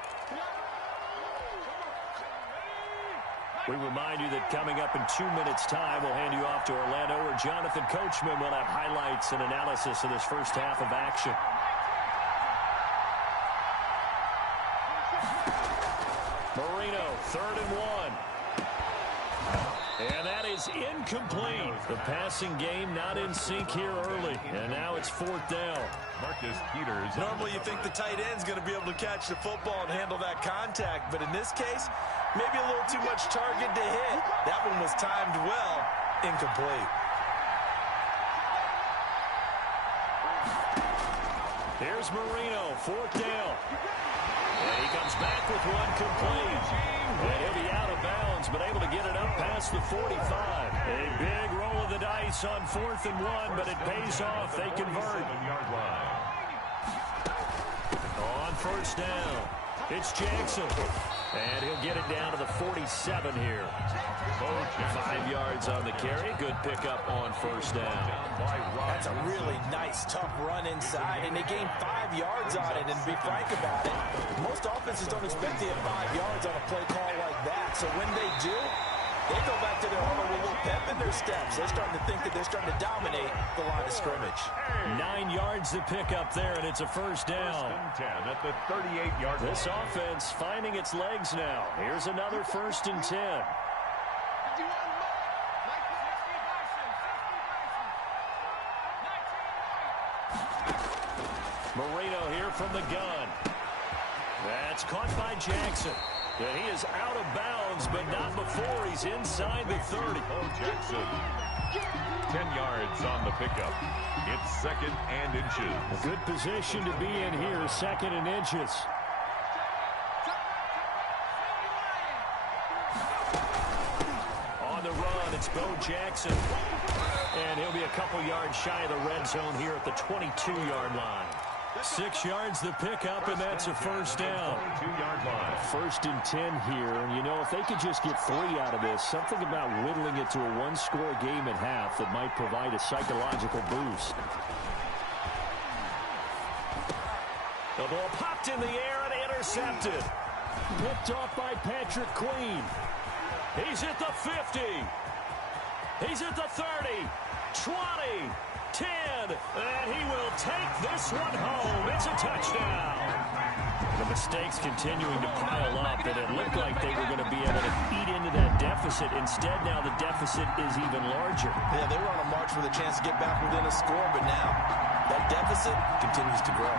We remind you that coming up in 2 minutes' time, we'll hand you off to Orlando, where Jonathan Coachman will have highlights and analysis of this first half of action. Marino, 3rd and 1. And that is incomplete. The passing game not in sync here early. And now it's 4th down. Marcus Peters. Normally you think the tight end's going to be able to catch the football and handle that contact. But in this case, maybe a little too much target to hit. That one was timed well. Incomplete. Here's Marino, 4th down. And he comes back with one complete. And he'll be out of bounds, but able to get it up past past the 45. A big roll of the dice on 4th and 1, but it pays off. They convert. On first down, it's Jackson. And he'll get it down to the 47 here. 5 yards on the carry. Good pickup on first down. That's a really nice, tough run inside, and they gained 5 yards on it. And to be frank about it, most offenses don't expect to get 5 yards on a play call like that. So when they do, they go back to their huddle with a little pep in their steps. They're starting to think that they're starting to dominate the line of scrimmage. 9 yards to pick up there, and it's a first down. 10 at the 38-yard line. This offense finding its legs now. Here's another 1st and 10. Marino here from the gun. That's caught by Jackson. And he is out of bounds, but not before he's inside the 30. Jackson. 10 yards on the pickup. It's 2nd and inches. A good position to be in here, 2nd and inches. On the run, it's Bo Jackson. And he'll be a couple yards shy of the red zone here at the 22-yard line. 6 yards the pickup, and that's a first down. 2-yard line. 1st and 10 here, and you know, if they could just get 3 out of this, something about whittling it to a 1-score game at half that might provide a psychological boost. The ball popped in the air and intercepted. Picked off by Patrick Queen. He's at the 50. He's at the 30, 20, 10, and he will take this one home. It's a touchdown. The mistakes continuing to pile up, and it looked like they were going to be able to eat into that deficit. Instead, now the deficit is even larger. Yeah, they were on a march with a chance to get back within a score, but now that deficit continues to grow.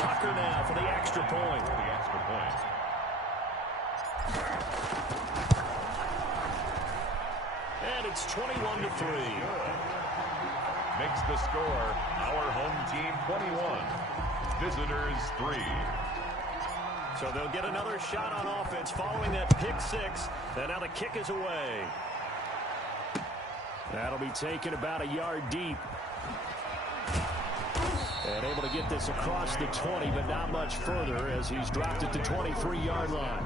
Tucker now for the extra point. And it's 21-3. Makes the score our home team 21. Visitors 3. So they'll get another shot on offense following that pick 6. And now the kick is away. That'll be taken about a yard deep. And able to get this across the 20, but not much further as he's dropped it to 23-yard line.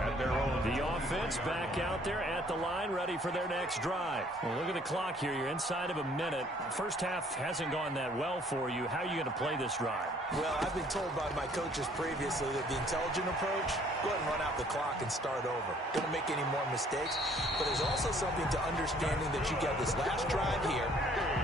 At their own. The offense back out there at the line, ready for their next drive. Well, look at the clock here. You're inside of a minute. First half hasn't gone that well for you. How are you going to play this drive? Well, I've been told by my coaches previously that the intelligent approach, go ahead and run out the clock and start over. Don't make any more mistakes. But there's also something to understanding that you get this last drive here.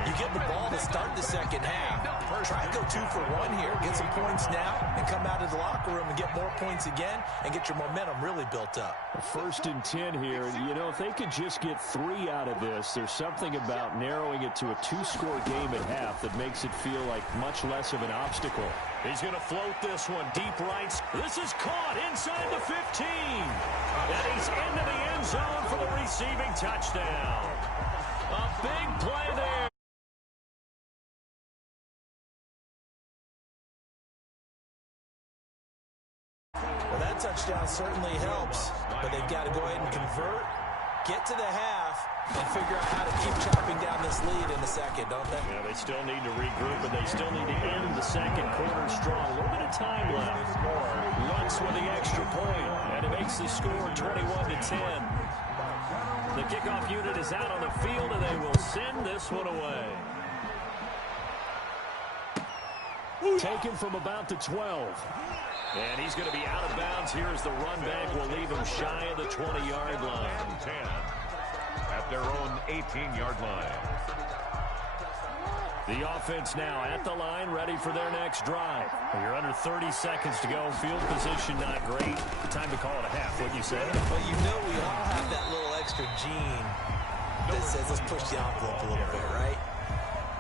You get the ball to start the second half. Try to go 2 for 1 here. Get some points now and come out of the locker room and get more points again and get your momentum really built up. 1st and 10 here. You know, if they could just get 3 out of this, there's something about narrowing it to a 2-score game at half that makes it feel like much less of an obstacle. He's going to float this one deep right. This is caught inside the 15. And he's into the end zone for the receiving touchdown. A big play there. Well, that touchdown certainly helps, but they've got to go ahead and convert, get to the half, and figure out how to keep chopping down this lead in the second, don't they? Yeah, they still need to regroup, and they still need to end the second quarter strong. A little bit of time left. Lutz with the extra point, and it makes the score 21-10. The kickoff unit is out on the field, and they will send this one away. Taken from about the 12. And he's going to be out of bounds here as the run back will leave him shy of the 20-yard line. 10 at their own 18-yard line. The offense now at the line, ready for their next drive. Well, you're under 30 seconds to go. Field position not great. Time to call it a half, wouldn't you say? Well, you know we all have that little extra gene that says let's push the envelope a little bit, right?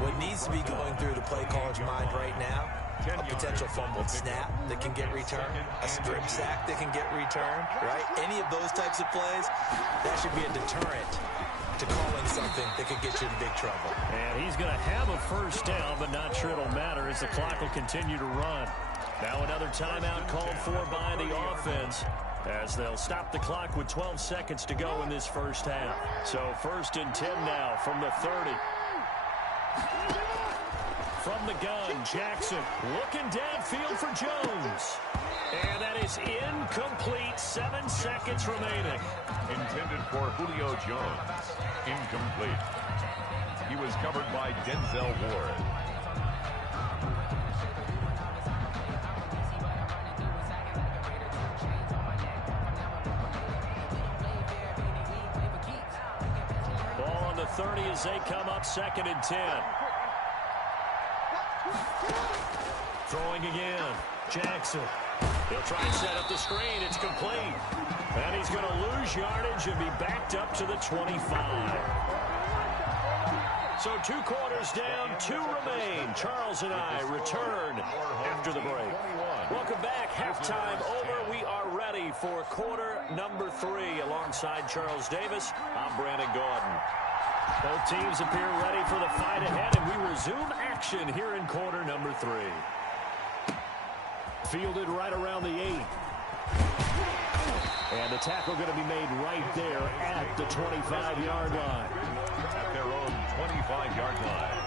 What needs to be going through the play caller's mind right now, a potential fumbled snap that can get returned, a strip sack that can get returned, right? Any of those types of plays, that should be a deterrent to calling something that could get you in big trouble. And he's going to have a first down, but not sure it'll matter as the clock will continue to run. Now another timeout called for by the offense, as they'll stop the clock with 12 seconds to go in this first half. So 1st and 10 now from the 30. From the gun, Jackson looking downfield for Jones. And that is incomplete. 7 seconds remaining. Intended for Julio Jones. Incomplete. He was covered by Denzel Ward. Ball on the 30 as they come up 2nd and 10. Throwing again. Jackson. He'll try and set up the screen. It's complete. And he's going to lose yardage and be backed up to the 25. So 2 quarters down, 2 remain. Charles and I return after the break. Welcome back. Halftime over. We are ready for quarter number 3. Alongside Charles Davis, I'm Brandon Gordon. Both teams appear ready for the fight ahead, and we resume action here in quarter number 3. Fielded right around the 8. And the tackle going to be made right there at the 25-yard line. At their own 25-yard line.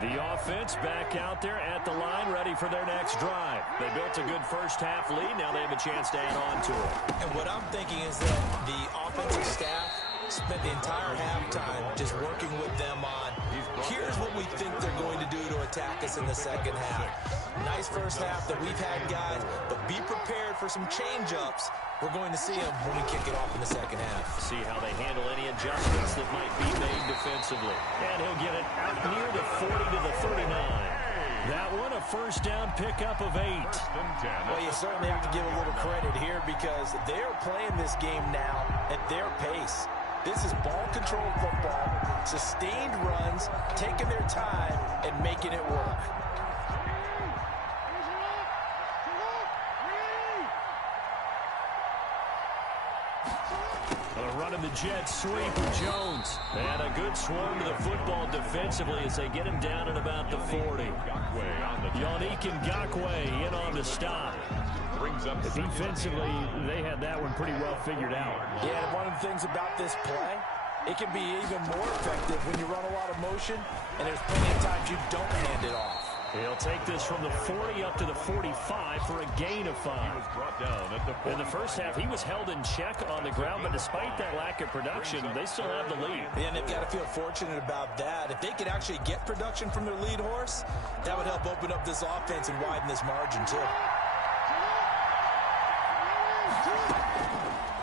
The offense back out there at the line, ready for their next drive. They built a good first-half lead. Now they have a chance to add on to it. And what I'm thinking is that the offensive staff spent the entire halftime just working with them on, here's what we think they're going to do to attack us in the second half. Nice first half that we've had, guys, but be prepared for some change-ups. We're going to see them when we kick it off in the second half. See how they handle any adjustments that might be made defensively. And he'll get it out near the 40 to the 39. That one, a first down pickup of 8. Well, you certainly have to give a little credit here because they're playing this game now at their pace. This is ball-controlled football, sustained runs, taking their time, and making it work. Running the jet sweep with Jones. And a good swarm to the football defensively as they get him down at about the 40. Yannick Ngakoue in on the stop. Brings up defensively, they had that one pretty well figured out. Yeah, and one of the things about this play, it can be even more effective when you run a lot of motion, and there's plenty of times you don't hand it off. He'll take this from the 40 up to the 45 for a gain of 5. In the first half, he was held in check on the ground, but despite that lack of production, they still have the lead. And they've got to feel fortunate about that. If they could actually get production from their lead horse, that would help open up this offense and widen this margin, too.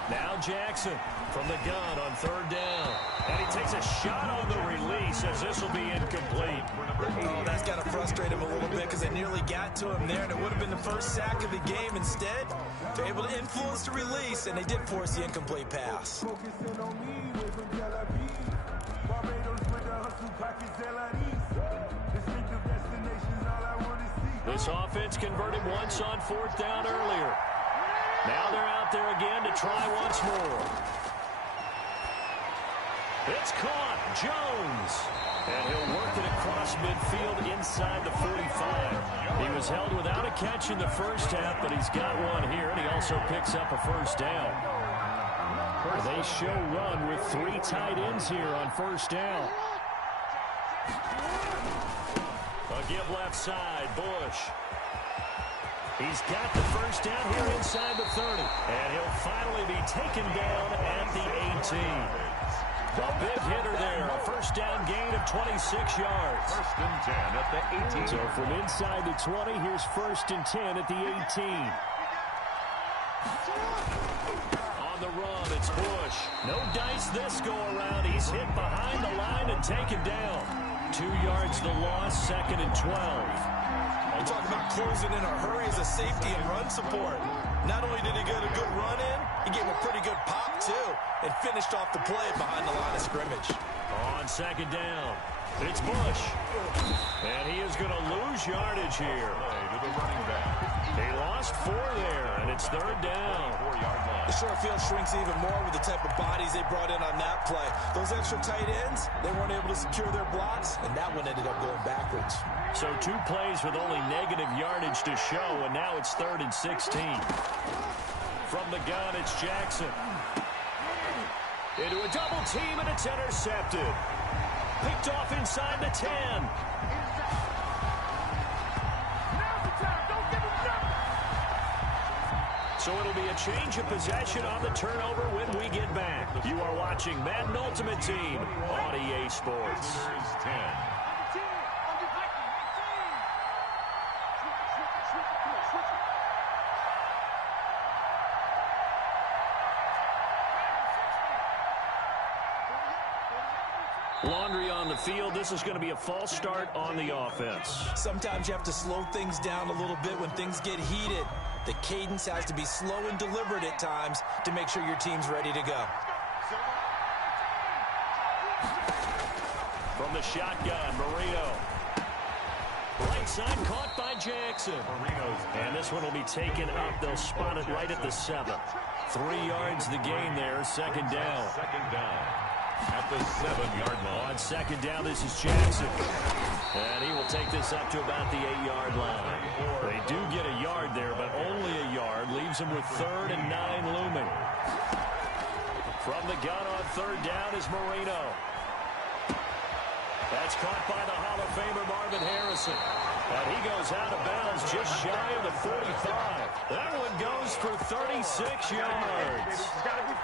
Now Jackson from the gun on 3rd down. And he takes a shot on the release as this will be incomplete. Oh, that's got to frustrate him a little bit because they nearly got to him there, and it would have been the first sack of the game. Instead, they're able to influence the release, and they did force the incomplete pass. This offense converted once on 4th down earlier. Now they're out there again to try once more. It's caught. Jones. And he'll work it across midfield inside the 45. He was held without a catch in the first half, but he's got one here, and he also picks up a first down. They show run with 3 tight ends here on 1st down. A give left side, Bush. He's got the first down here inside the 30. And he'll finally be taken down at the 18. A big hitter there. A first down gain of 26 yards. 1st and 10 at the 18. So from inside the 20, here's 1st and 10 at the 18. On the run, it's Bush. No dice this go around. He's hit behind the line and taken down. 2 yards the loss, 2nd and 12. I'm talking about closing in a hurry as a safety and run support. Not only did he get a good run in, he gave him a pretty good pop, too, and finished off the play behind the line of scrimmage. On second down, it's Bush. And he is going to lose yardage here. To the running back. He lost 4 there, and it's third down. 4-yard line. The short field shrinks even more with the type of bodies they brought in on that play. Those extra tight ends, they weren't able to secure their blocks, and that one ended up going backwards. So 2 plays with only negative yardage to show, and now it's 3rd and 16. From the gun, it's Jackson. Into a double team, and it's intercepted. Picked off inside the 10. So it'll be a change of possession on the turnover when we get back. You are watching Madden Ultimate Team on EA Sports. 10. Laundry on the field. This is going to be a false start on the offense. Sometimes you have to slow things down a little bit when things get heated. The cadence has to be slow and deliberate at times to make sure your team's ready to go. From the shotgun, Marino. Right side caught by Jackson. And this one will be taken up. They'll spot it right at the 7. 3 yards the gain there, second down. Second down. At the 7-yard line. On second down, this is Jackson. And he will take this up to about the 8-yard line. They do get a yard there, but only a yard. Leaves them with 3rd and 9 looming. From the gun on third down is Marino. That's caught by the Hall of Famer Marvin Harrison. And he goes out of bounds just shy of the 45. That one goes for 36 yards.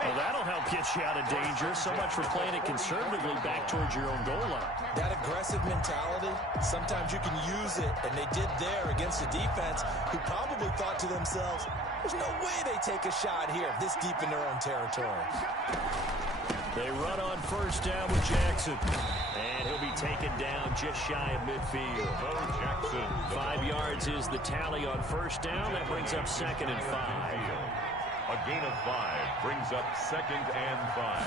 Well, that'll help get you out of danger. So much for playing it conservatively back towards your own goal line. That aggressive mentality, sometimes you can use it, and they did there against a defense who probably thought to themselves, there's no way they take a shot here this deep in their own territory. They run on first down with Jackson. And he'll be taken down just shy of midfield. Jackson. 5 yards is the tally on first down. That brings up 2nd and 5. A gain of 5 brings up 2nd and 5.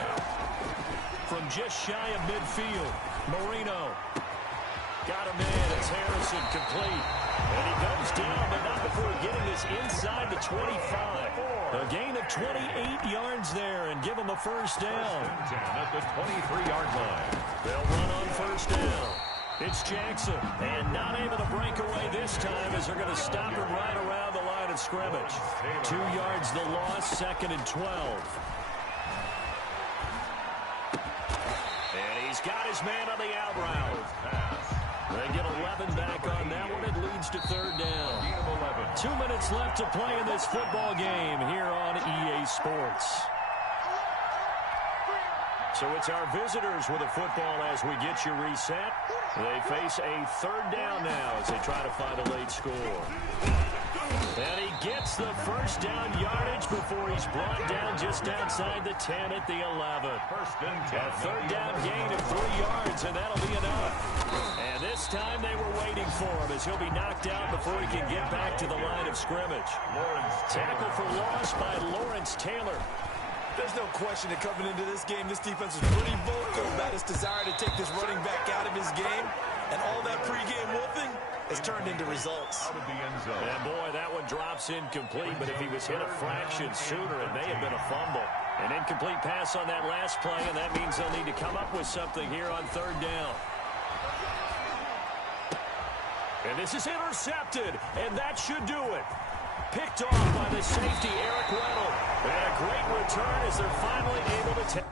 From just shy of midfield, Marino. Got him in. It's Harrison complete. And he goes down, but not before getting this inside the 25. A gain of 28 yards there and give him a first down. At the 23-yard line. They'll run on first down. It's Jackson. And not able to break away this time as they're going to stop him right around the line of scrimmage. 2 yards the loss, 2nd and 12. And he's got his man on the out route. They get 11 back on that one. It leads to third down. 2 minutes left to play in this football game here on EA Sports. So it's our visitors with a football as we get you reset. They face a third down now as they try to find a late score. And he gets the first down yardage before he's brought down just outside the 10 at the 11. A third down gain of 3 yards, and that'll be enough. And this time they were waiting for him as he'll be knocked out before he can get back to the line of scrimmage. Tackle for loss by Lawrence Taylor. There's no question that coming into this game, this defense is pretty vocal about its desire to take this running back out of his game. And all that pregame wolfing has turned into results. And boy, that one drops incomplete, but if he was hit a fraction sooner, it may have been a fumble. An incomplete pass on that last play, and that means they'll need to come up with something here on third down. And this is intercepted, and that should do it. Picked off by the safety, Eric Weddle. And a great return as they're finally able to take.